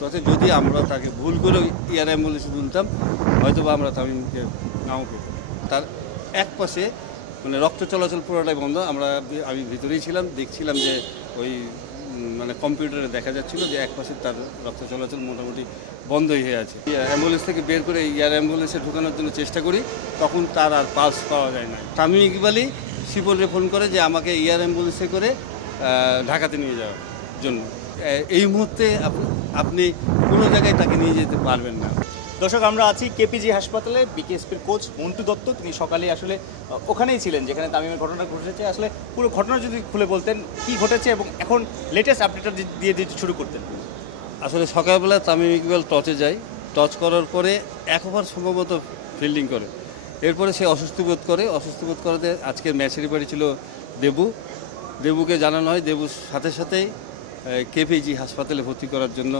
তাতে যদি আমরা তাকে ভুল করে এয়ার অ্যাম্বুলেন্সে তুলতাম, হয়তো বা আমরা তামিমকে নাও পেতাম। তার এক পাশে মানে রক্ত চলাচল পুরোটাই বন্ধ। আমি ভিতরেই ছিলাম, দেখছিলাম যে ওই মানে কম্পিউটারে দেখা যাচ্ছিল যে এক পাশে তার রক্ত চলাচল মোটামুটি বন্ধই হয়ে আছে। অ্যাম্বুলেন্স থেকে বের করে এয়ার অ্যাম্বুলেন্সে ঢোকানোর জন্য চেষ্টা করি, তখন তার আর পালস পাওয়া যায় না। তামিম ইকবালই শিপনরে ফোন করে যে আমাকে এয়ার অ্যাম্বুলেন্সে করে ঢাকাতে নিয়ে যাওয়ার জন্য। এই মুহূর্তে আপনি কোনো জায়গায় তাকে নিয়ে যেতে পারবেন না। দর্শক, আমরা আছি কেপিজি হাসপাতালে। বিকেএসপির কোচ মন্টু দত্ত তিনি সকালে আসলে ওখানেই ছিলেন যেখানে তামিমের ঘটনা ঘটেছে। আসলে পুরো ঘটনা যদি খুলে বলতেন কি ঘটেছে এবং এখন লেটেস্ট আপডেটটা দিয়ে দিতে শুরু করতেন। আসলে সকালবেলা তামিম ইকবাল টচে যায়, টচ করার পরে 1 ওভার সম্ভবত ফিল্ডিং করে, এরপরে সে অসুস্থ বোধ করাতে আজকের ম্যাচের বাড়ি ছিল দেবুকে জানানো হয়। দেবুর সাথে সাথেই কেপিজি হাসপাতালে ভর্তি করার জন্য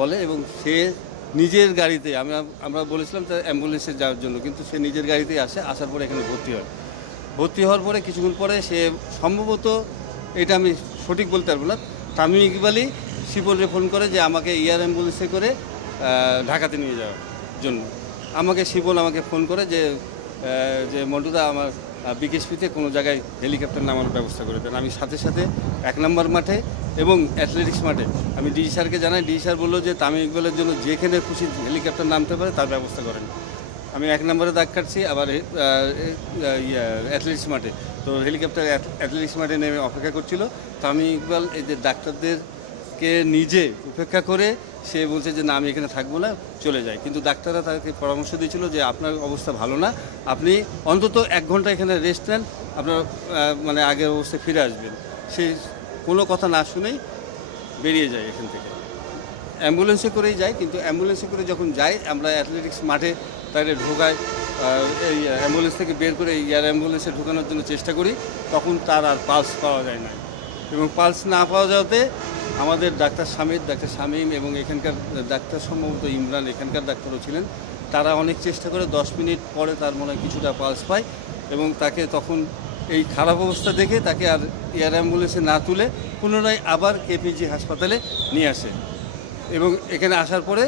বলে এবং সে নিজের গাড়িতে আমরা বলেছিলাম তার অ্যাম্বুলেন্সে যাওয়ার জন্য, কিন্তু সে নিজের গাড়িতেই আসার পরে এখানে ভর্তি হওয়ার পরে কিছুক্ষণ পরে সে সম্ভবত, এটা আমি সঠিক বলতে পারবো না, তামিম ইকবালই শিপনরে ফোন করে যে আমাকে এয়ার অ্যাম্বুলেন্সে করে ঢাকাতে নিয়ে যাওয়ার জন্য। শিপন আমাকে ফোন করে যে মন্টুদা আমার বিকেএসপিতে কোনো জায়গায় হেলিকপ্টার নামানোর ব্যবস্থা করে দেন। আমি সাথে সাথে 1 নম্বর মাঠে এবং অ্যাথলেটিক্স মাঠে আমি ডিজি স্যারকে জানাই। ডিজি স্যার বললো যে তামিম ইকবালের জন্য যেখানে খুশি হেলিকপ্টার নামতে পারে তার ব্যবস্থা করেন। আমি 1 নম্বরে দাগ কাটছি, আবার অ্যাথলেটিক্স মাঠে, তো হেলিকপ্টার অ্যাথলেটিক্স মাঠে নেমে অপেক্ষা করছিল। তামিম ইকবাল এই যে ডাক্তারদেরকে নিজে উপেক্ষা করে সে বলছে যে না আমি এখানে থাকবো না, চলে যায়। কিন্তু ডাক্তাররা তাকে পরামর্শ দিয়েছিল যে আপনার অবস্থা ভালো না, আপনি অন্তত 1 ঘন্টা এখানে রেস্ট নেন, আপনার মানে আগের অবস্থায় ফিরে আসবেন। সে কোনো কথা না শুনেই বেরিয়ে যায় এখান থেকে। অ্যাম্বুলেন্সে করেই যায়, কিন্তু অ্যাম্বুলেন্সে করে যখন যাই আমরা অ্যাথলেটিক্স মাঠে তাকে ঢোকায়, এই অ্যাম্বুলেন্স থেকে বের করে এয়ার অ্যাম্বুলেন্সে ঢোকানোর জন্য চেষ্টা করি, তখন তার আর পালস পাওয়া যায় না। এবং পালস না পাওয়া যাওয়াতে আমাদের ডাক্তার শামীম এবং এখানকার ডাক্তার সম্ভবত ইমরান, এখানকার ডাক্তারও ছিলেন, তারা অনেক চেষ্টা করে 10 মিনিট পরে তার মনে হয় কিছুটা পালস পায় এবং তাকে তখন এই খারাপ অবস্থা দেখে তাকে আর এয়ার অ্যাম্বুলেন্সে না তুলে পুনরায় আবার কেপিজি হাসপাতালে নিয়ে আসে। এবং এখানে আসার পরে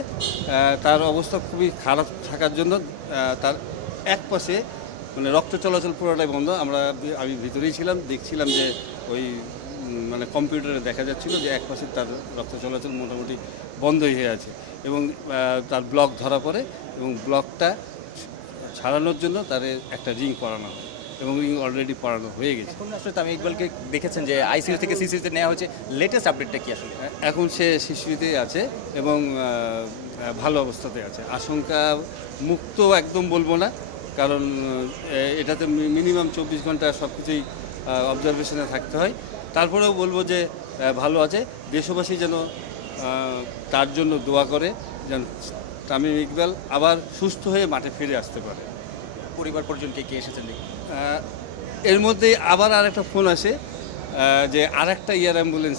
তার অবস্থা খুবই খারাপ থাকার জন্য তার এক পাশে মানে রক্ত চলাচল পুরোটাই বন্ধ। আমি ভিতরেই ছিলাম, দেখছিলাম যে ওই মানে কম্পিউটারে দেখা যাচ্ছিল যে এক পাশে তার রক্ত চলাচল মোটামুটি বন্ধই হয়ে আছে এবং তার ব্লক ধরা পড়ে এবং ব্লকটা ছাড়ানোর জন্য তার একটা রিং পরানো হয় এবং রিং অলরেডি পরানো হয়ে গেছে। এখন আসলে তামিম ইকবালকে দেখেছেন যে আইসিইউ থেকে সিসিউতে নেওয়া হয়েছে, লেটেস্ট আপডেটটা কি আসলে? এখন সে শিশুতেই আছে এবং ভালো অবস্থাতে আছে। আশঙ্কা মুক্ত একদম বলবো না, কারণ এটাতে মিনিমাম 24 ঘন্টা সব কিছুই অবজারভেশনে থাকতে হয়। তারপরেও বলবো যে ভালো আছে। দেশবাসী যেন তার জন্য দোয়া করে, যেন তামিম ইকবাল আবার সুস্থ হয়ে মাঠে ফিরে আসতে পারে। পরিবার পরিজন কে এসেছেন দেখি? এর মধ্যে আবার আরেকটা ফোন আসে যে আরেকটা এয়ার অ্যাম্বুলেন্স,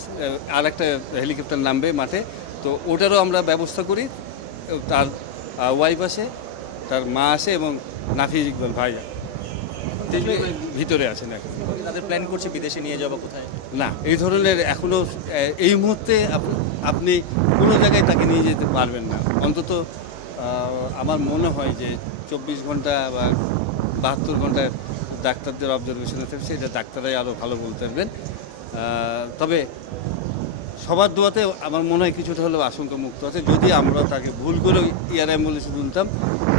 আরেকটা হেলিকপ্টার নামবে মাঠে, তো ওটারও আমরা ব্যবস্থা করি। তার ওয়াইফ আসে, তার মা আসে এবং নাফিজ ইকবাল ভাই ভিতরে আছেন। এখন তাদের প্ল্যান করছে বিদেশে নিয়ে যাওয়া কোথায়? না, এই ধরনের এখনও এই মুহূর্তে আপনি কোনো জায়গায় তাকে নিয়ে যেতে পারবেন না। অন্তত আমার মনে হয় যে 24 ঘন্টা বা 72 ঘন্টা ডাক্তারদের অবজারভেশনে থাকছে, সেটা ডাক্তাররাই আরও ভালো বলতে পারবেন। তবে সবার দোয়াতে আমার মনে হয় কিছুটা হলেও আশঙ্কা মুক্ত আছে। যদি আমরা তাকে ভুল করে এয়ার অ্যাম্বুলেন্সে তুলতাম,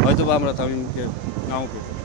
হয়তো বা আমরা তামিমকে নাও পেতাম।